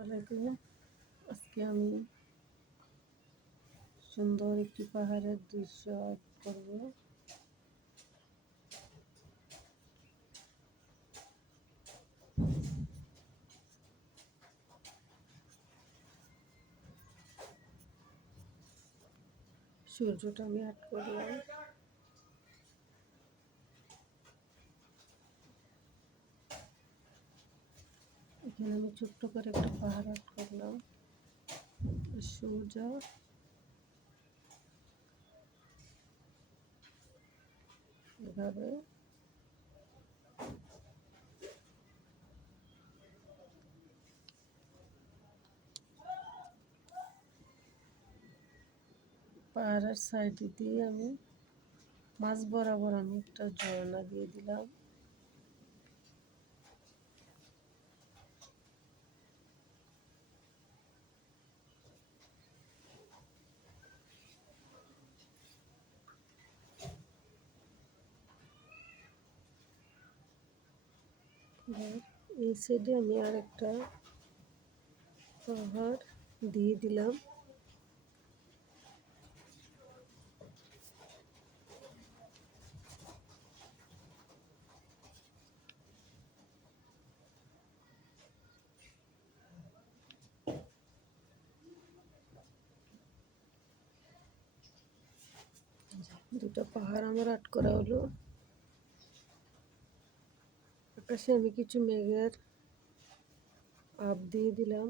আসসালামাইকুম। আজকে আমি সুন্দর একটি পাহাড়ের দৃশ্য করব। সূর্যটা আমি অ্যাড করলাম। এখানে আমি ছোট্ট করে একটা পাহাড় অ্যাড করলাম। সূর্য এভাবে পাহাড়ের সাইডে দিয়ে আমি মাঝ বরাবর আমি একটা ঝর্ণা দিয়ে দিলাম। এই সাইডে আমি আর একটা পাহাড় দিয়ে দিলাম। দুটো পাহাড় আমার অ্যাড করা হলো। আকাশে আমি কিছু মেঘের আপ দিয়ে দিলাম।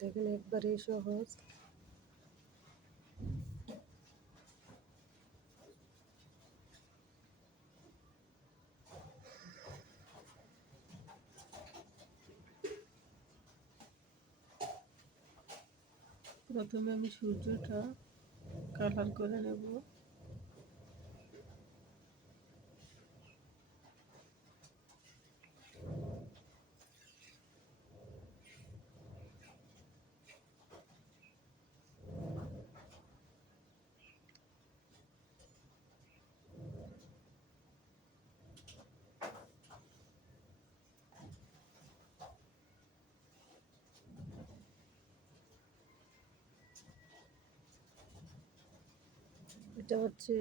দেখেন একবারেই সহজ। প্রথমে আমি সূর্যটা কালার করে নেব। এটা হচ্ছে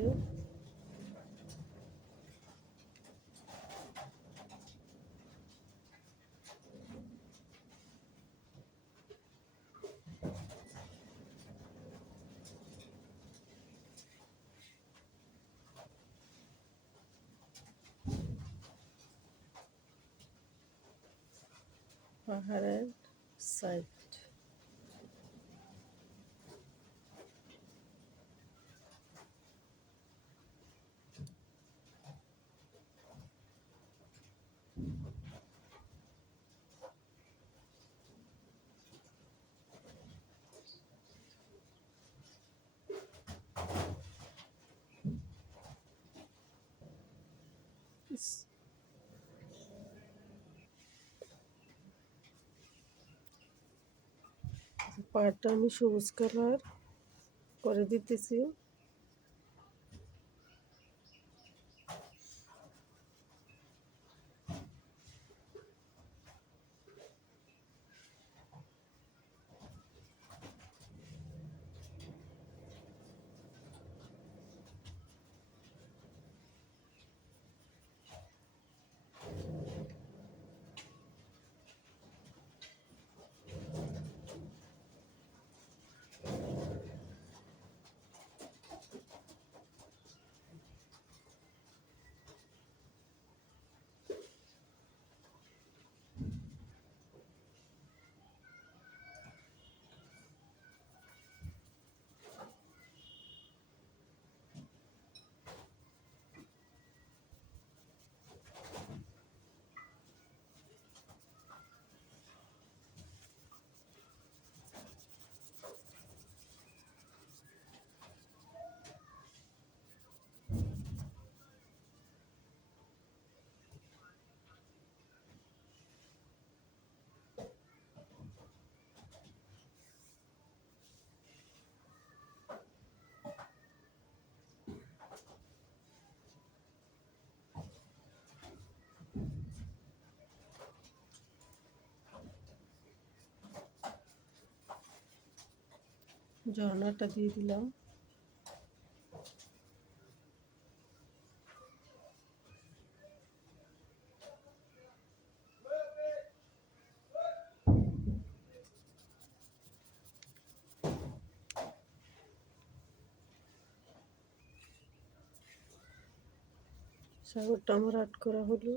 পাহাড়ের সাইড। পাহাড়টা আমি সবুজ কালার করে দিতেছি। ঝর্ণাটা দিয়ে দিলাম। সাগরটা আমার অ্যাড করা হলো।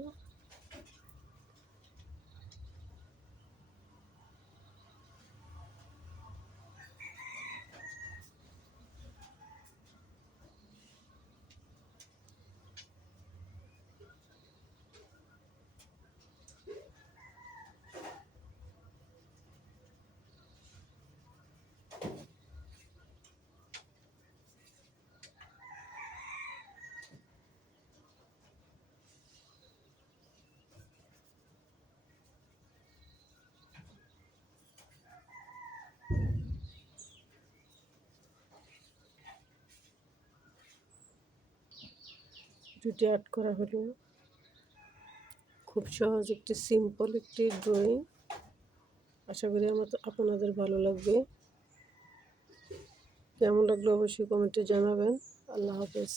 দুটি অ্যাড করা হলো। খুব সহজ একটি সিম্পল একটি ড্রয়িং। আশা করি আপনাদের ভালো লাগবে। কেমন লাগলো অবশ্যই কমেন্টে জানাবেন। আল্লাহ হাফেজ।